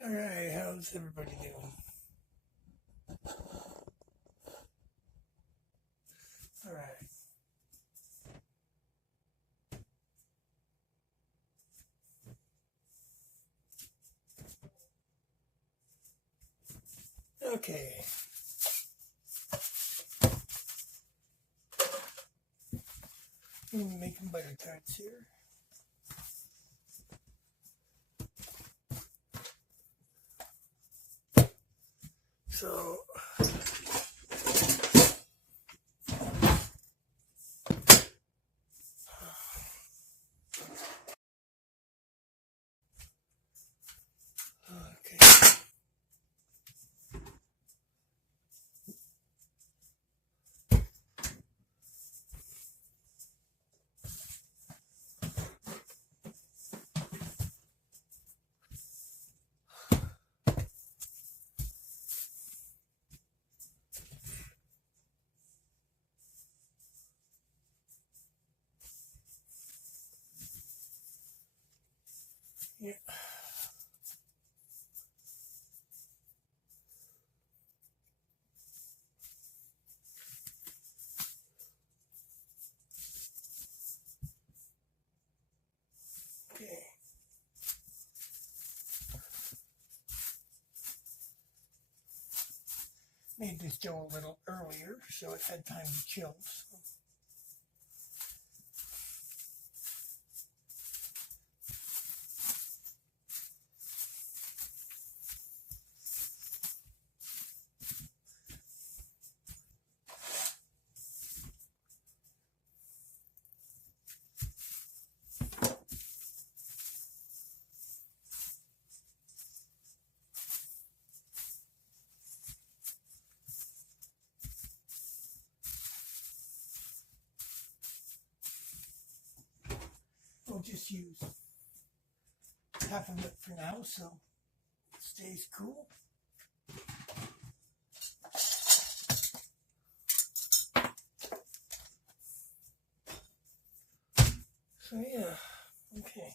Alright, how's everybody doing? Alright. Okay. I'm making butter tarts here. So, okay. Yeah. Okay. Made this dough a little earlier, so it had time to chill. We'll just use half of it for now, so it stays cool. So yeah, okay.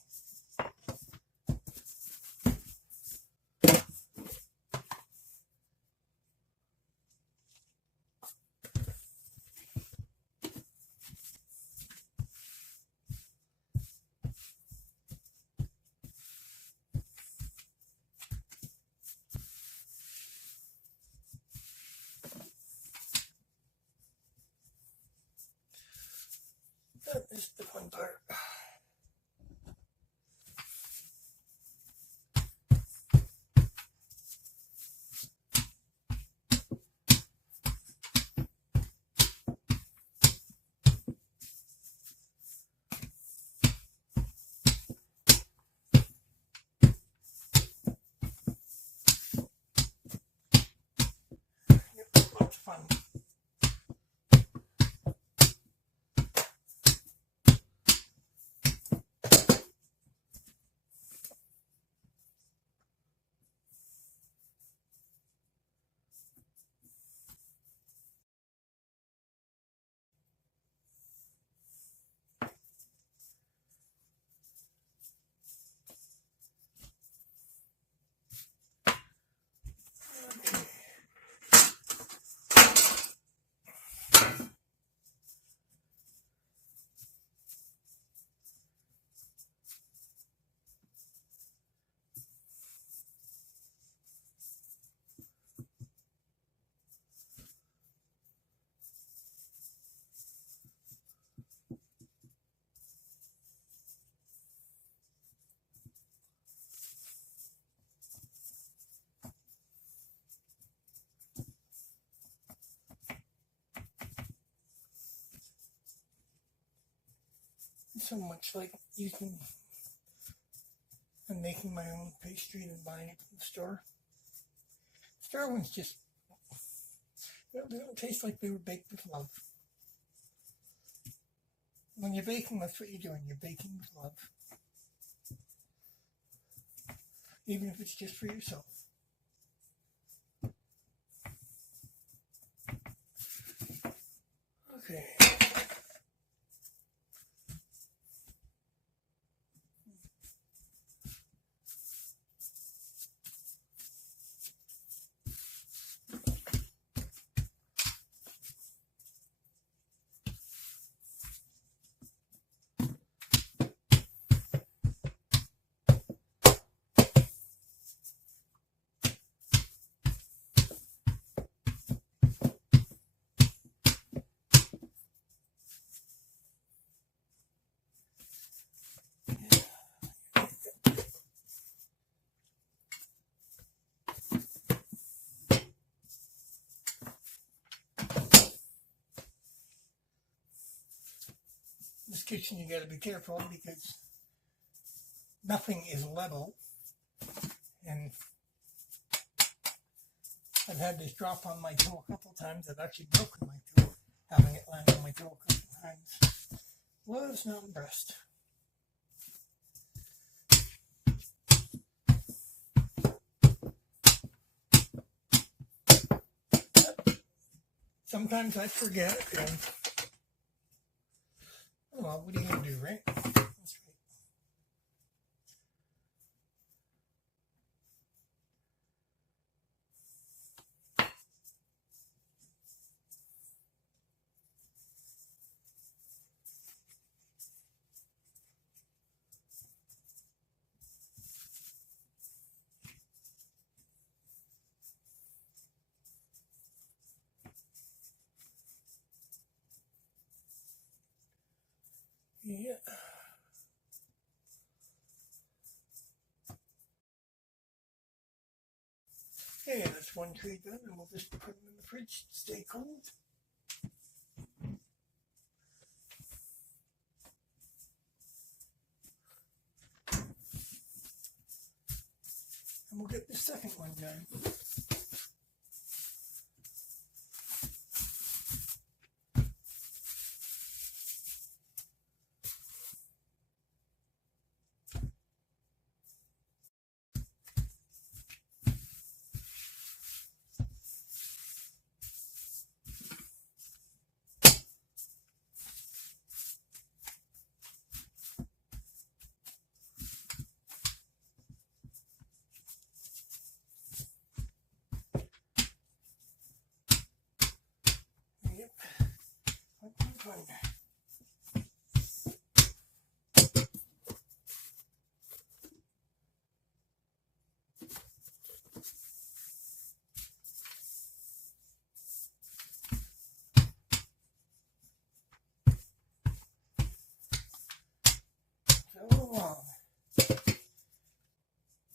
That is the fun part. Yep, lots of fun. So much like using and making my own pastry than buying it from the store. Store ones just, they don't taste like they were baked with love. When you're baking, that's what you're doing. You're baking with love. Even if it's just for yourself. Okay. kitchen you got to be careful because nothing is level, and I've had this drop on my toe a couple times. I've actually broken my toe having it land on my toe a couple times. Was not impressed. Sometimes I forget, and oh well, what are you gonna do, right? That's right. Yeah. Okay, that's one tray done, and we'll just put them in the fridge to stay cold. And we'll get the second one done. Yep. One.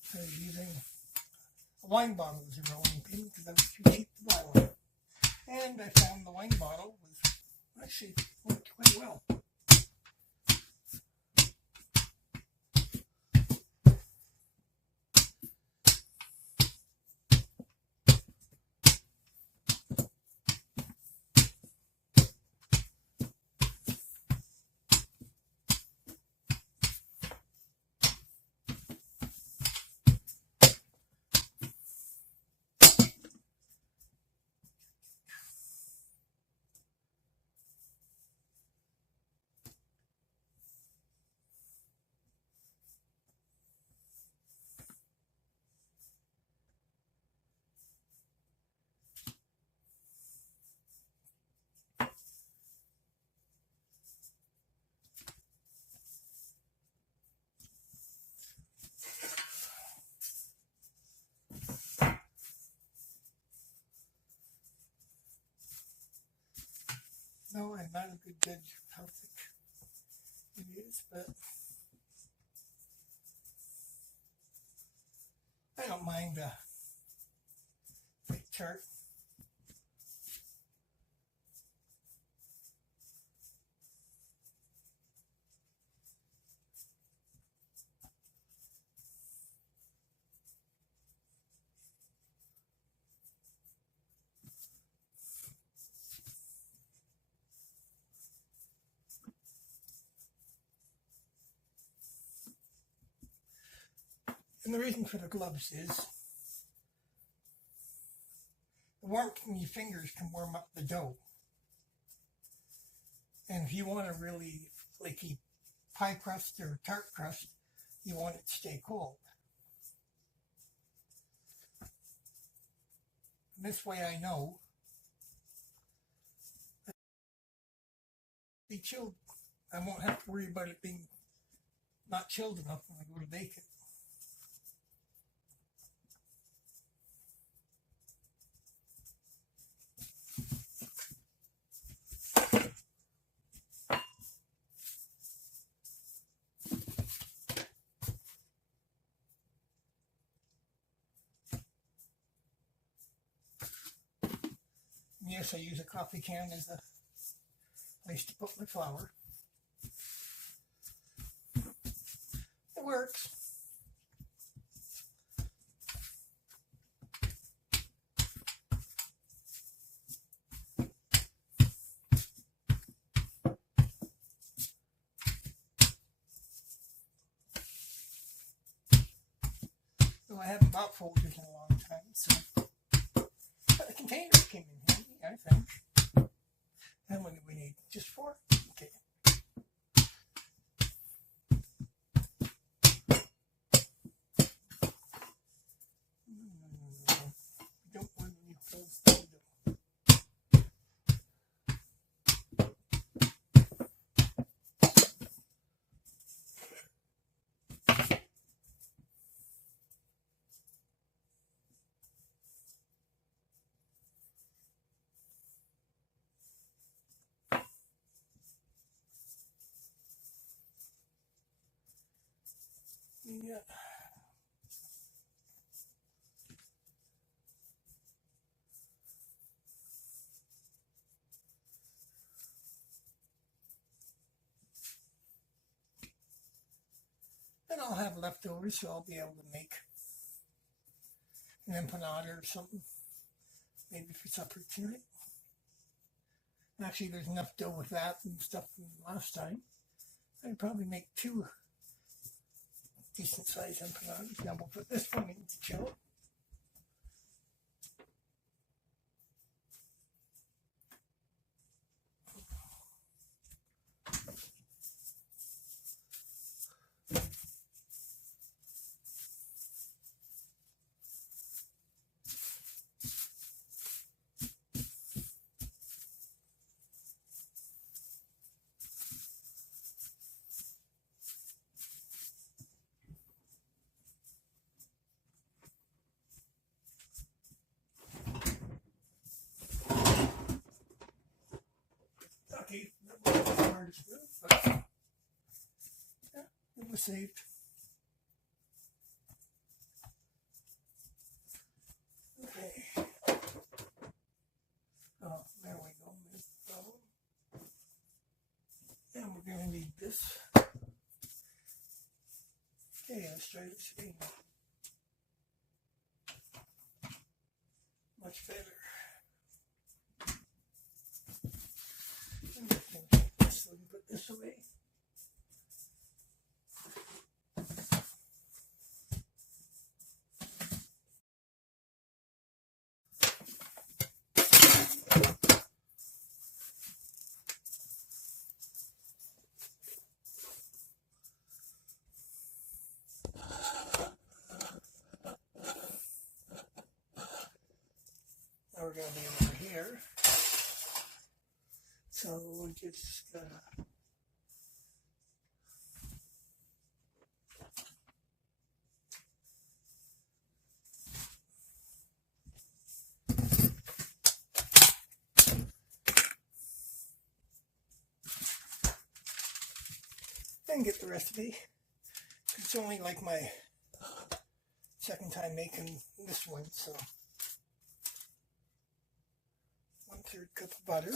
So I was using a wine bottle as a rolling pin because I was too cheap to buy one. And I found the wine bottle was actually worked quite well. No, I'm not a good judge of how thick it is, but I don't mind a thick tart. And the reason for the gloves is the warmth in your fingers can warm up the dough. And if you want a really flaky pie crust or tart crust, you want it to stay cold. And this way I know that it'll be chilled. I won't have to worry about it being not chilled enough when I go to bake it. And yes, I use a coffee can as a place to put my flour. works. I haven't bought folders in a long time, so but the containers came in handy, I think. And what do we need? Just 4? Okay. Don't want any holes in the yeah. And I'll have leftovers, so I'll be able to make an empanada or something, maybe for supper tonight. Actually, there's enough dough with that and stuff from last time. I'd probably make 2 decent-sized empanadas. Now we'll put this one in to chill. Okay, that wasn't as hard as good, but yeah, it was saved. Okay. Oh, there we go. There's the problem. And we're going to need this. Okay, let's try this again. Much better. I'm just going to take this so we can put this away. Now we're going to be over here. So we're just and get the recipe. It's only like my second time making this one, so 1/3 cup of butter.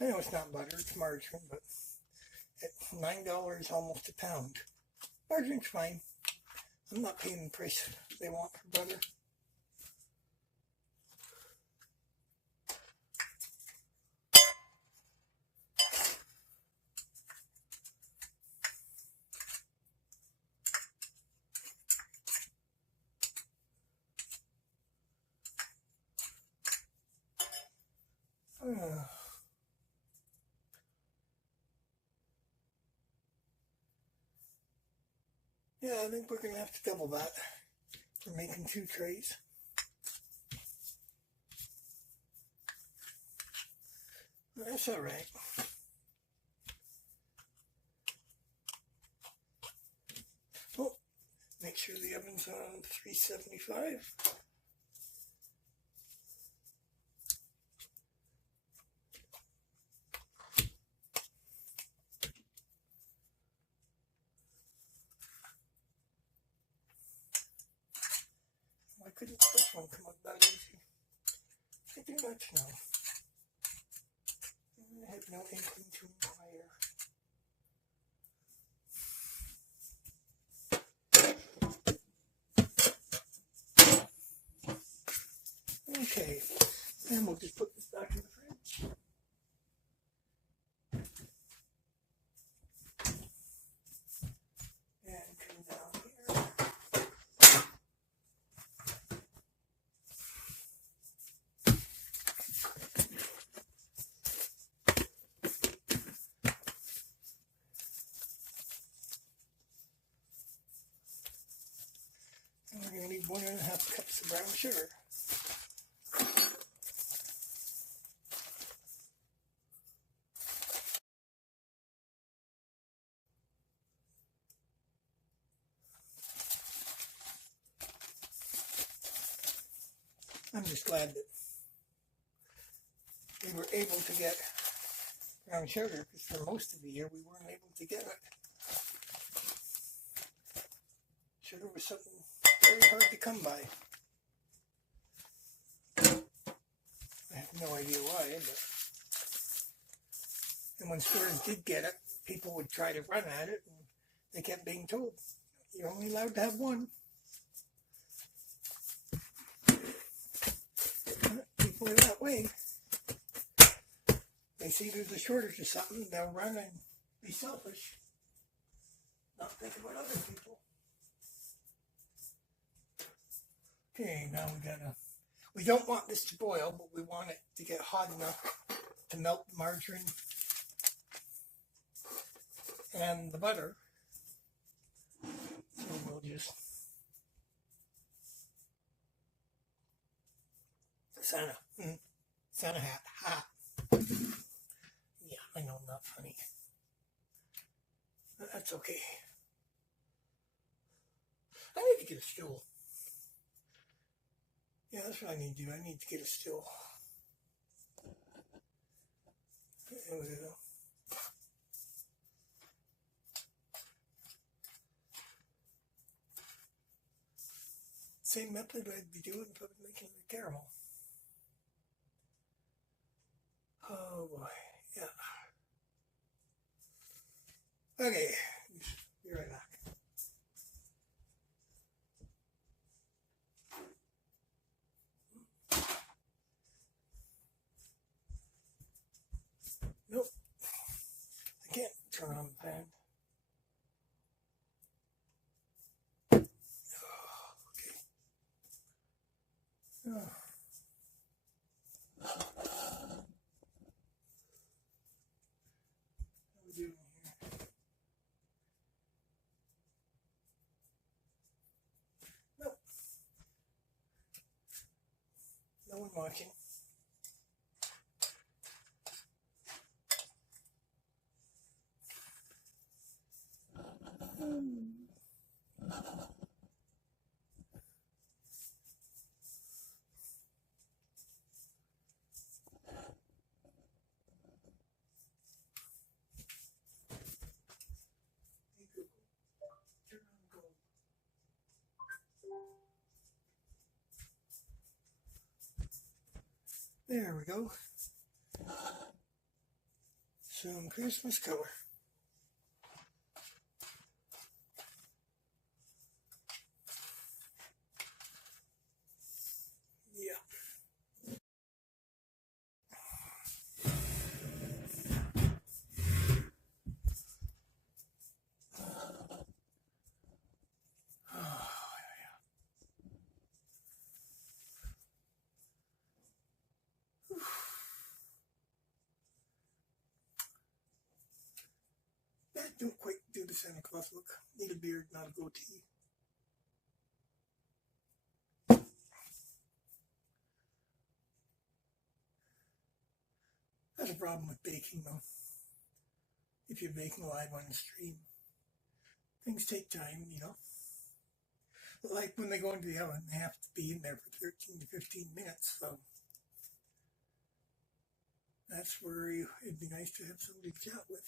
I know it's not butter, it's margarine, but at $9 almost a pound. Margarine's fine. I'm not paying the price they want for butter. Yeah, I think we're going to have to double that for making 2 trays. That's all right. Oh, make sure the oven's on 375. couldn't this one come up that easy? I do not know. I have no inkling to inquire. Okay, and we'll just put this back in the fridge. And come down here. And we're going to need 1.5 cups of brown sugar. I'm just glad that we were able to get brown sugar, because for most of the year we weren't able to get it. Sugar was something very hard to come by. I have no idea why, but... And when stores did get it, people would try to run at it, and they kept being told, you're only allowed to have one. People are that way. They see there's a shortage of something, they'll run and be selfish, not think about other people. Okay, now we don't want this to boil, but we want it to get hot enough to melt the margarine and the butter. So we'll just Santa hat, hot. Yeah, I know I'm not funny. That's okay. I need to get a stool. Yeah, that's what I need to do. I need to get a stool. There we go. Same method I'd be doing if I was making the caramel. Oh boy, yeah. Okay, be right back. Nope, I can't turn on the fan. Oh. How we doing here? Nope. No one watching. There we go. Some Christmas color. Yeah. Don't quite do the Santa Claus look. Need a beard, not a goatee. That's a problem with baking, though. If you're baking live on the stream, things take time, you know. Like when they go into the oven, they have to be in there for 13 to 15 minutes, so that's where it'd be nice to have somebody to chat with.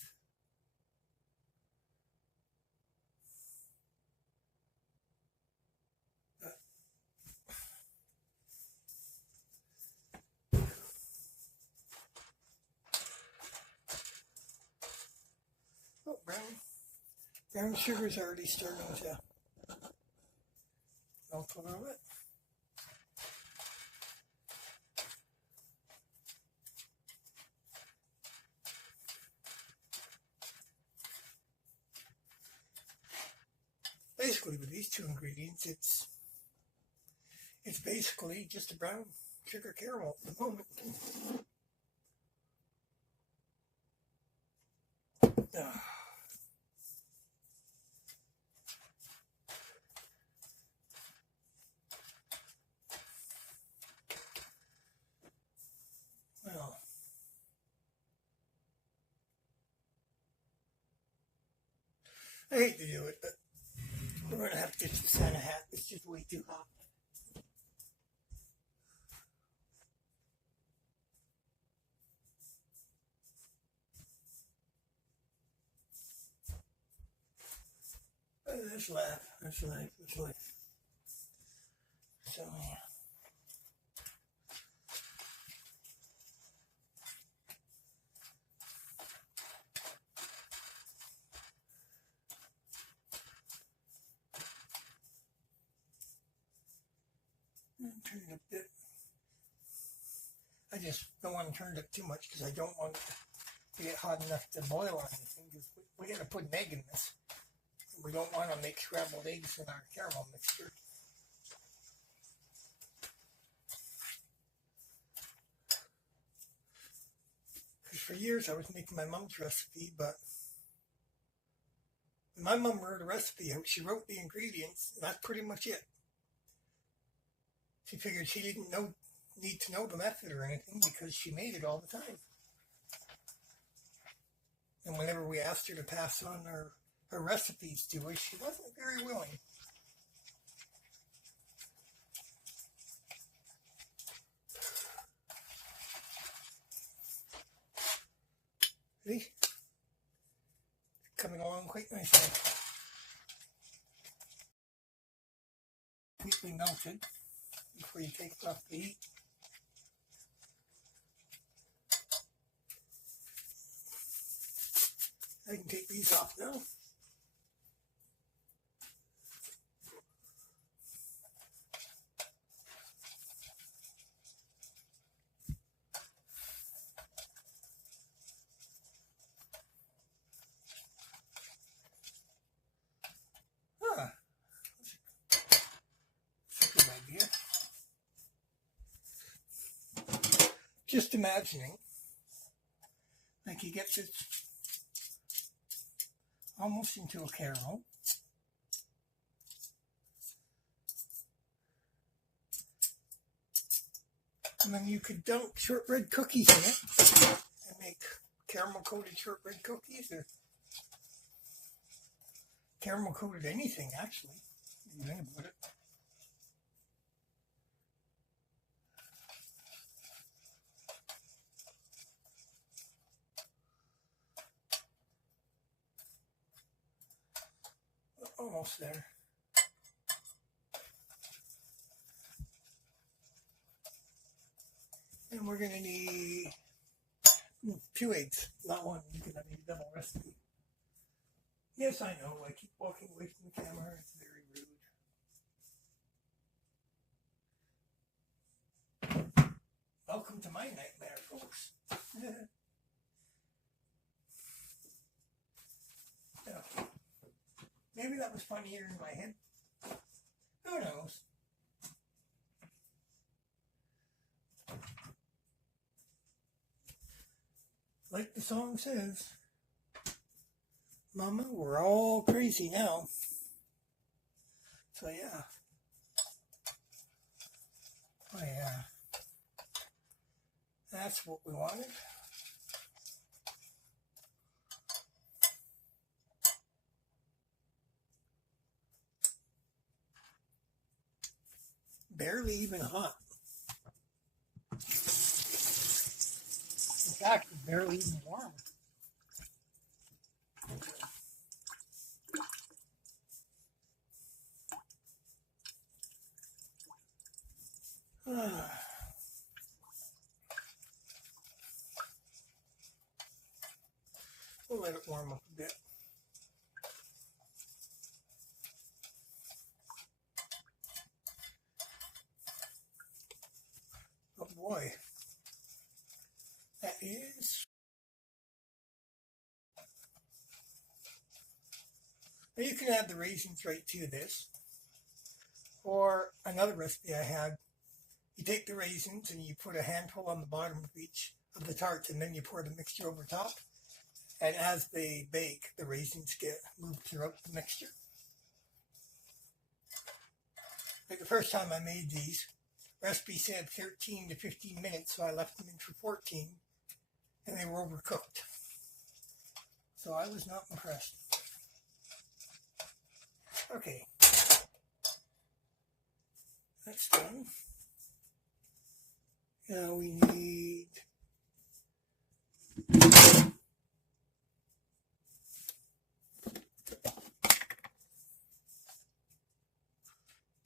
Brown sugar's already starting to melt a little bit. Basically, with these two ingredients, it's basically just a brown sugar caramel at the moment. Well, I hate to do it, but we're going to have to get the Santa hat. It's just way too hot. That's life. That's life. That's life. So, turn it up a bit. I just don't want to turn it up too much because I don't want it to get hot enough to boil on anything. Because we got to put an egg in this. We don't want to make scrambled eggs in our caramel mixture. Because for years I was making my mom's recipe, but when my mom wrote a recipe, she wrote the ingredients, and that's pretty much it. She figured she didn't need to know the method or anything because she made it all the time. And whenever we asked her to pass on her recipes to us, she wasn't very willing. See? Coming along quite nicely. Completely melted before you take it off the heat. I can take these off now. That's a good idea. Just imagining, like he gets it almost into a caramel. And then you could dunk shortbread cookies in it and make caramel coated shortbread cookies or caramel coated anything, actually, if you think about it. Almost there. And we're going to need 2 eggs, not one, because I need a double recipe. Yes, I know, I keep walking away from the camera. It's very rude. Welcome to my nightmare, folks. Yeah. Maybe that was funnier in my head. Who knows? Like the song says, Mama, we're all crazy now. So yeah. Oh yeah. That's what we wanted. Barely even hot. In fact, barely even warm. We'll let it warm up a bit. boy, that is. Now you can add the raisins right to this. Or another recipe I had, you take the raisins and you put a handful on the bottom of each of the tarts, and then you pour the mixture over top. And as they bake, the raisins get moved throughout the mixture. Like the first time I made these, recipe said 13 to 15 minutes, so I left them in for 14, and they were overcooked. So I was not impressed. Okay, that's done. Now we need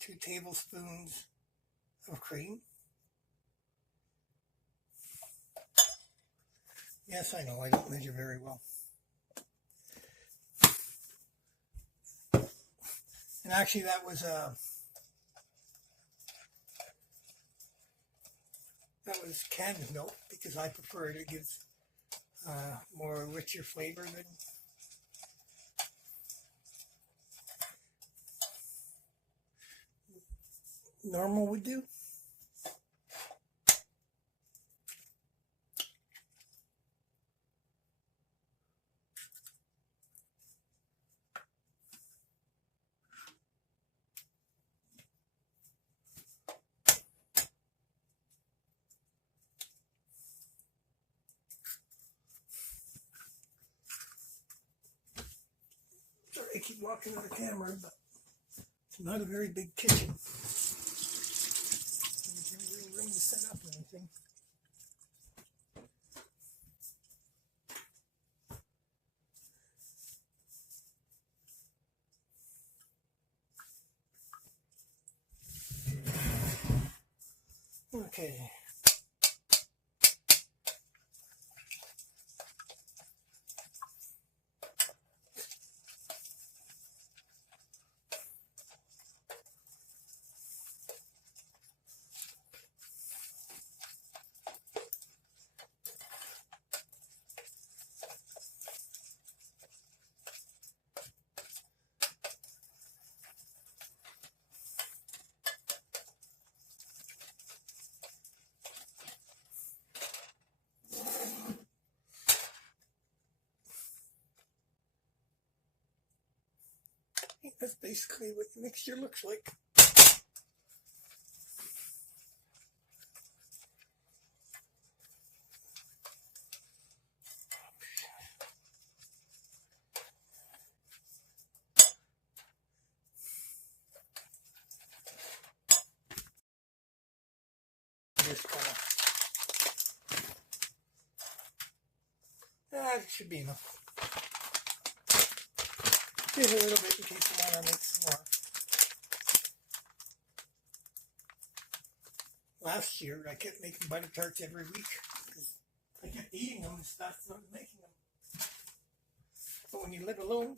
2 tablespoons of cream. Yes, I know, I don't measure very well. And actually that was canned milk because I prefer it. It gives more richer flavor than normal would do. Sorry, I keep walking to the camera, but it's not a very big kitchen. There's no real room to set up anything. Okay. That's basically what the mixture looks like. Just kind of, that should be enough. Give it a little bit in case you want to make some more. Last year, I kept making butter tarts every week because I kept eating them and stuff, so I was making them. But when you live alone,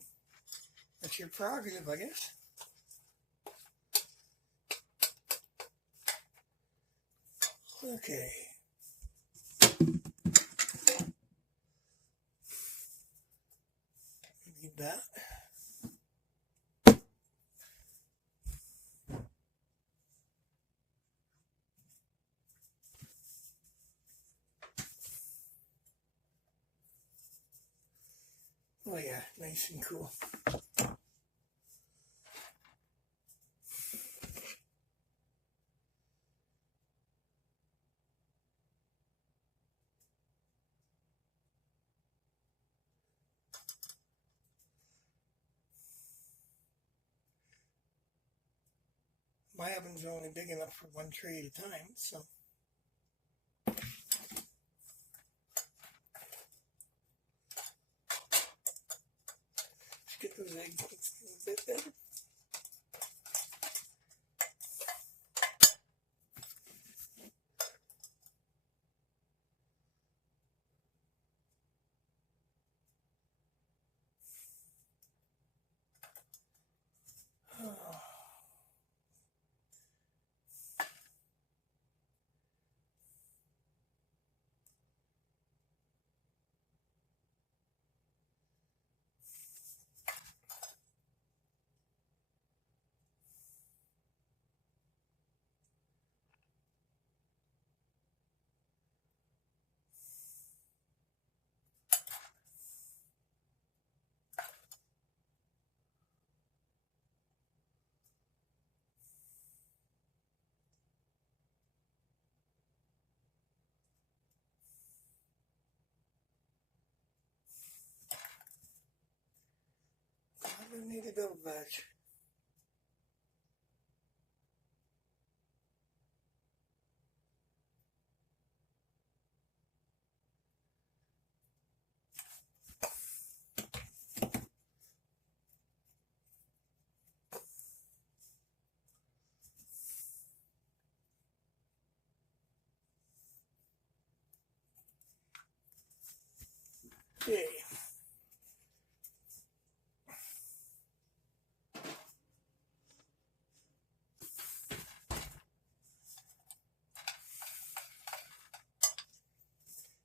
that's your prerogative, I guess. Okay. Need that. Oh yeah, nice and cool. My oven's only big enough for one tray at a time, so. Let's get those eggs mixed a bit better. I need a double batch. Okay.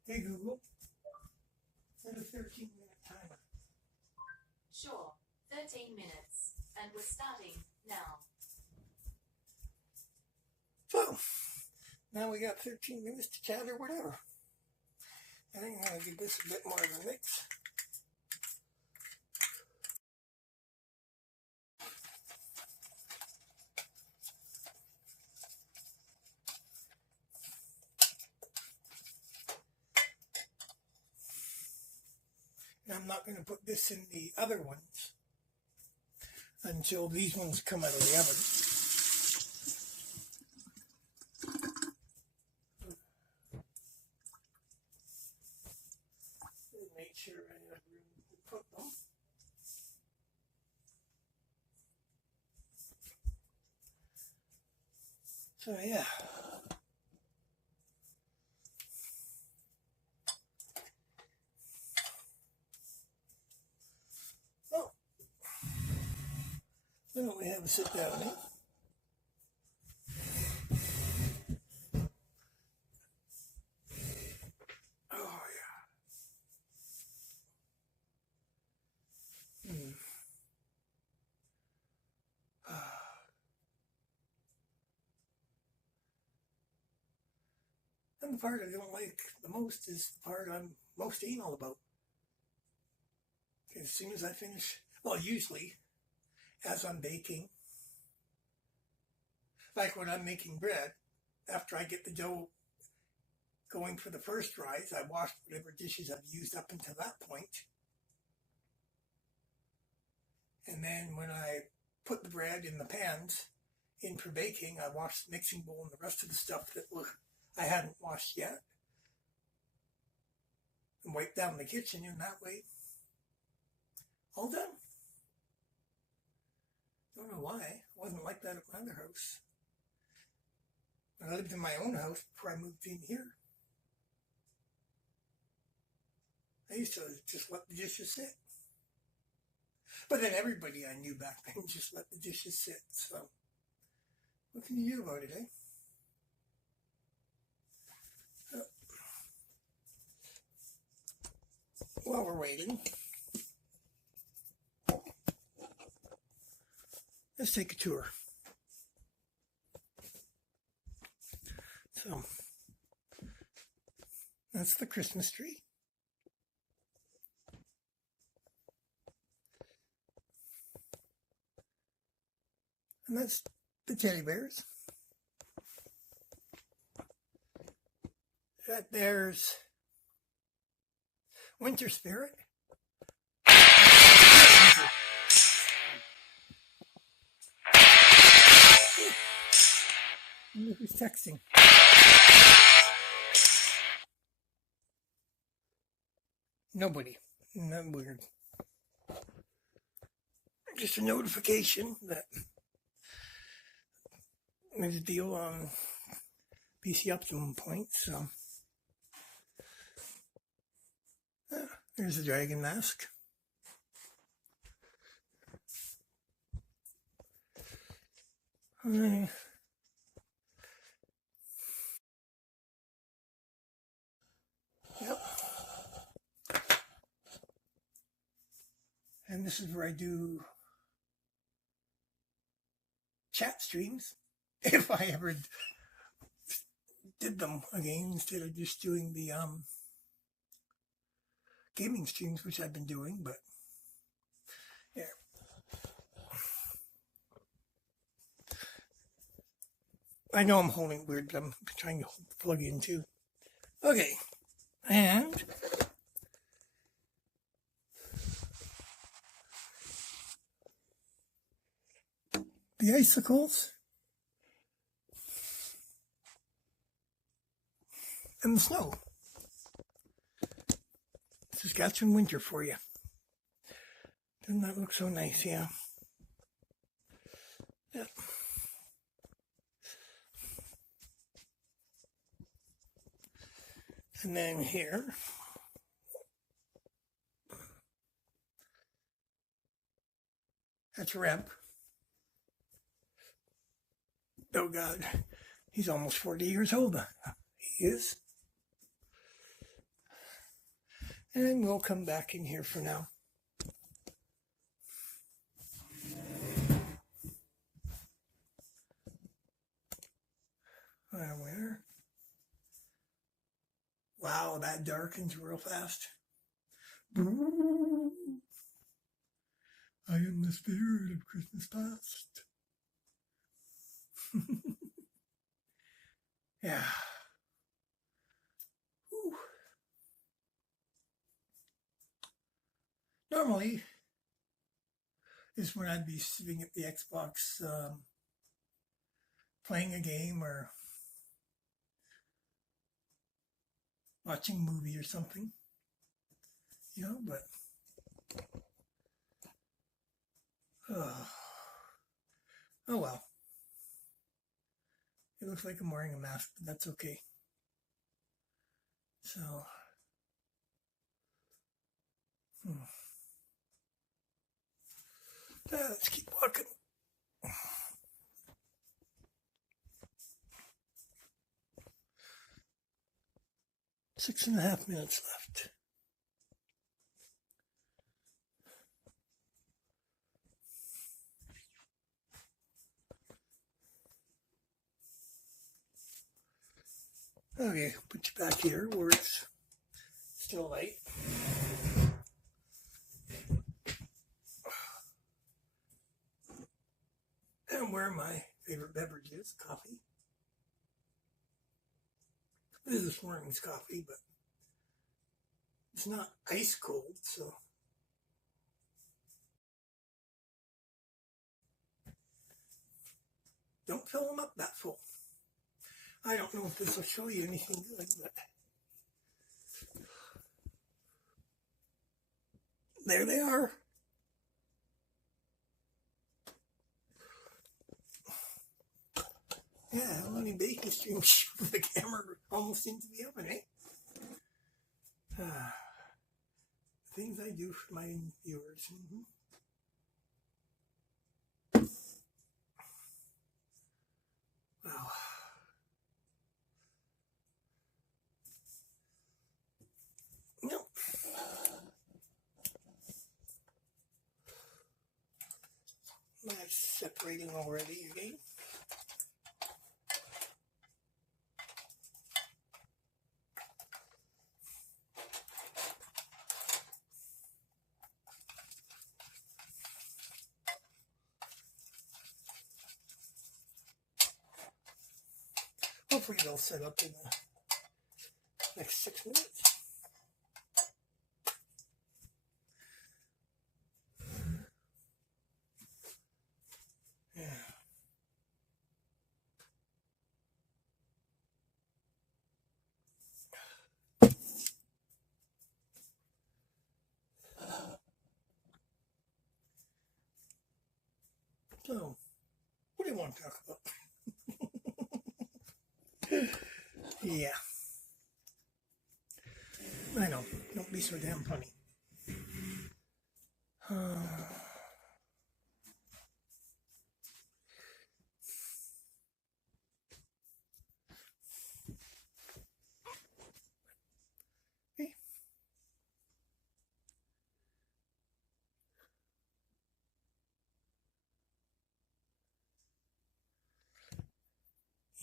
Hey Google, set a 13-minute timer. Sure, 13 minutes, and we're starting now. So, now we got 13 minutes to chat or whatever. I think I'm going to give this a bit more of a mix. And I'm not going to put this in the other ones until these ones come out of the oven. Make sure I have room to put them. So yeah. Oh, why don't we have a sit down here? Oh yeah. And the part I don't like the most is the part I'm most anal about. As soon as I finish, well, usually as I'm baking, like when I'm making bread, after I get the dough going for the first rise, I wash whatever dishes I've used up until that point. And then when I put the bread in the pans in for baking, I wash the mixing bowl and the rest of the stuff that I hadn't washed yet. And wipe down the kitchen in that way. All done. Don't know why. It wasn't like that at my other house. When I lived in my own house before I moved in here, I used to just let the dishes sit. But then everybody I knew back then just let the dishes sit. So what can you do about it, eh? While we're waiting, let's take a tour. So that's the Christmas tree. And that's the teddy bears. There's Winter Spirit. Who's texting? Nobody. Not weird. Just a notification that there's a deal on PC Optimum points. So there's the dragon mask. Yep. And this is where I do chat streams, if I ever did them again, instead of just doing the gaming streams, which I've been doing. But yeah. I know I'm holding weird, but I'm trying to plug in too. Okay. And the icicles and the snow. Saskatchewan winter for you. Doesn't that look so nice? Yeah. Yep. And then here, that's Reb. Oh God, he's almost 40 years old. He is. And we'll come back in here for now. Where? Wow, that darkens real fast. I am the spirit of Christmas past. Yeah. Whew. Normally, is when I'd be sitting at the Xbox playing a game or watching a movie or something. You know, but oh well. It looks like I'm wearing a mask, but that's okay. So, let's keep walking. 6.5 minutes left. Okay, put you back here where it's still light. And where my favorite beverage is, coffee. This is this morning's coffee, but it's not ice cold, so. Don't fill them up that full. I don't know if this will show you anything good, but there they are. Yeah, how many baking streams the camera almost into the oven, eh? Things I do for my viewers. Wow. Nope. That's separating already again. Hopefully they'll set up in the next 6 minutes. Yeah. So, what do you want to talk about? Yeah. I know. Don't be so damn funny. Okay.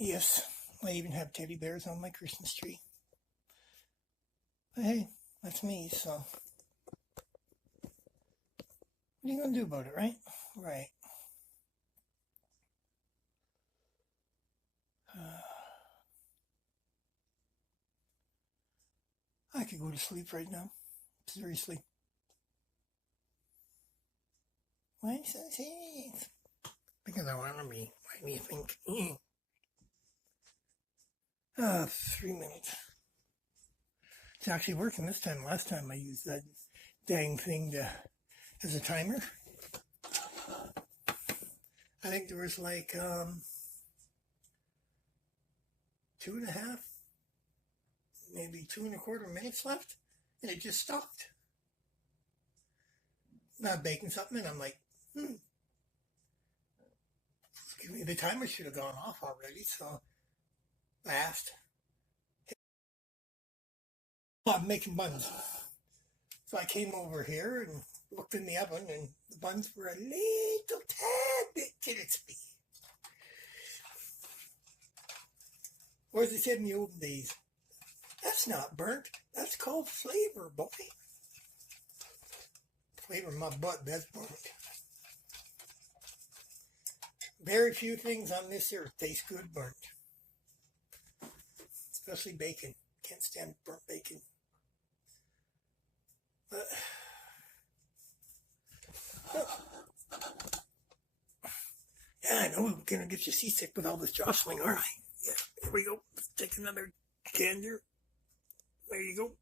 Yes, I even have teddy bears on my Christmas tree. But hey, that's me, so what are you going to do about it, right? Right. I could go to sleep right now. Seriously. Why so serious? Because because I want to be. Why do you think? 3 minutes. It's actually working this time. Last time I used that dang thing as a timer. I think there was like 2.5, maybe 2.25 minutes left, and it just stopped. Not baking something, and I'm like, the timer should have gone off already, so I asked. I'm making buns. So I came over here and looked in the oven, and the buns were a little tad bit crispy. Or as they said in the old days, that's not burnt, that's called flavor, boy. Flavor my butt, that's burnt. Very few things on this earth taste good burnt. Especially bacon. Can't stand burnt bacon. But, yeah, I know we're going to get you seasick with all this jostling, aren't I? Yeah, here we go. Let's take another gander. There you go.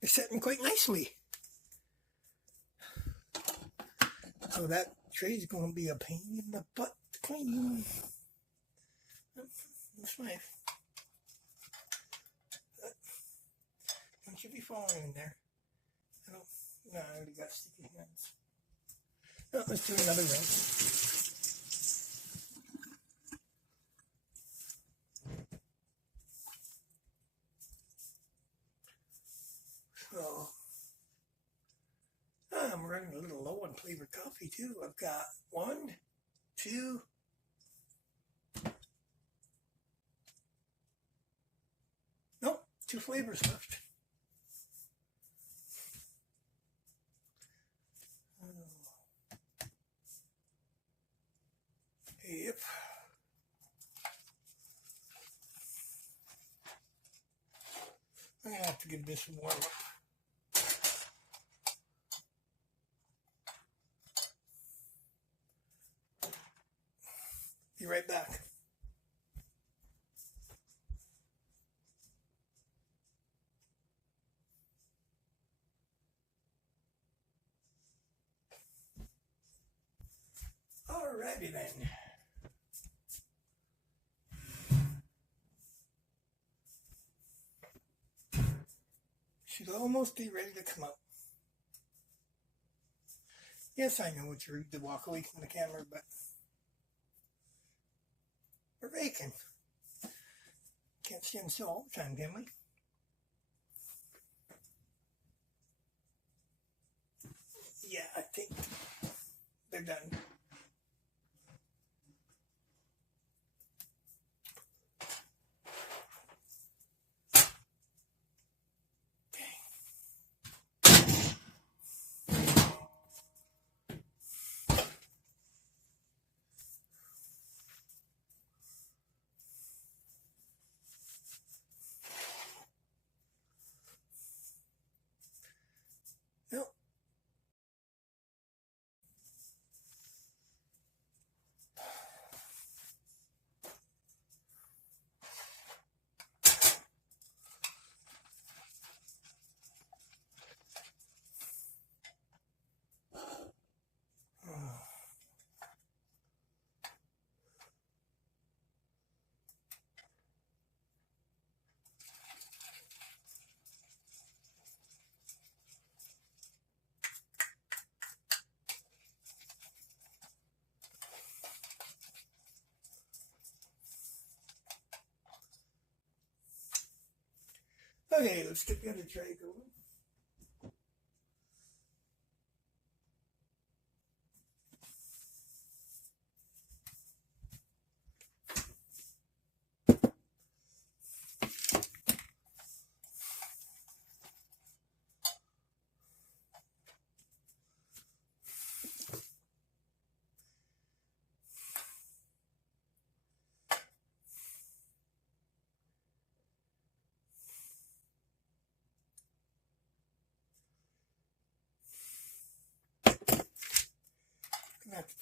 They're setting quite nicely. So that tray's going to be a pain in the butt to clean. That's nice. Don't you be falling in there. No, I already got sticky hands. Oh, let's do another rinse. So, I'm running a little low on flavored coffee too. I've got 1, 2, nope, 2 flavors left. Yep. I'm gonna have to give this a warm up. Be right back. Alrighty then. Should almost be ready to come out. Yes, I know it's rude to walk away from the camera, but we're baking. Can't stand still all the time, can we? Yeah, I think they're done. Well, okay, let's get the other tray going.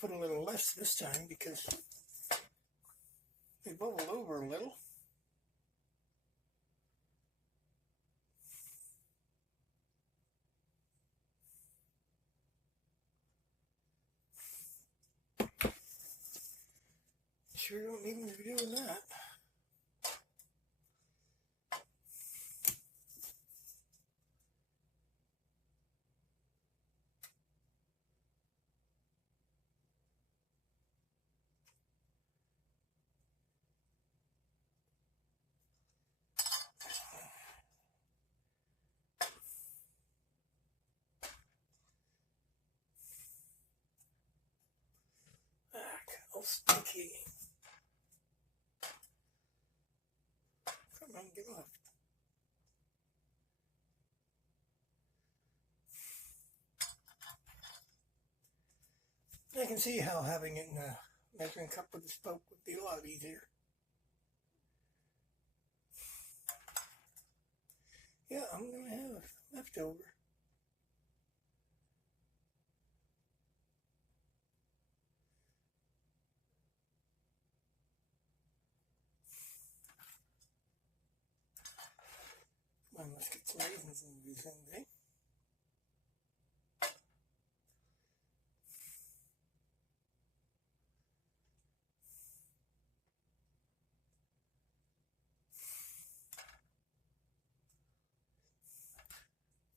put a little less this time because they bubbled over a little. Sure don't need me to be doing that. All sticky. Come on, get off. I can see how having it in a measuring cup with a spoke would be a lot easier. Yeah, I'm going to have leftover. Come on, let's get some raisins in these things, eh?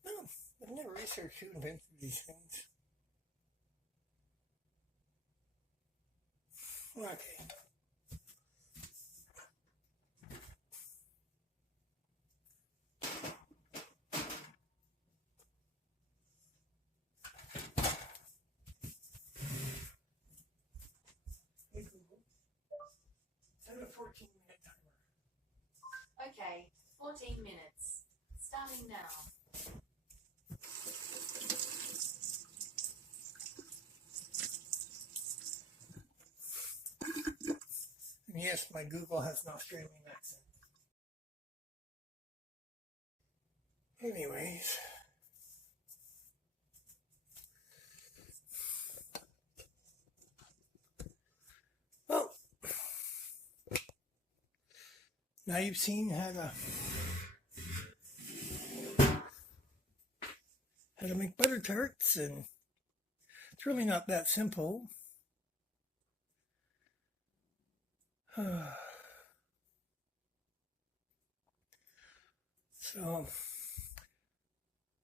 No, I've never researched who invented these things. Okay. Hey Google, set a 14-minute timer. Okay, 14 minutes. Starting now. And yes, my Google has an Australian accent. Anyways. Well, now you've seen how to make butter tarts, and it's really not that simple. So,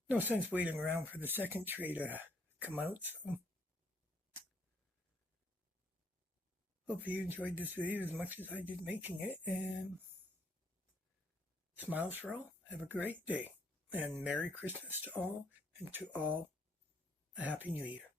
no sense waiting around for the second tray to come out. So, hope you enjoyed this video as much as I did making it, and smiles for all. Have a great day, and Merry Christmas to all, and to all a Happy New Year.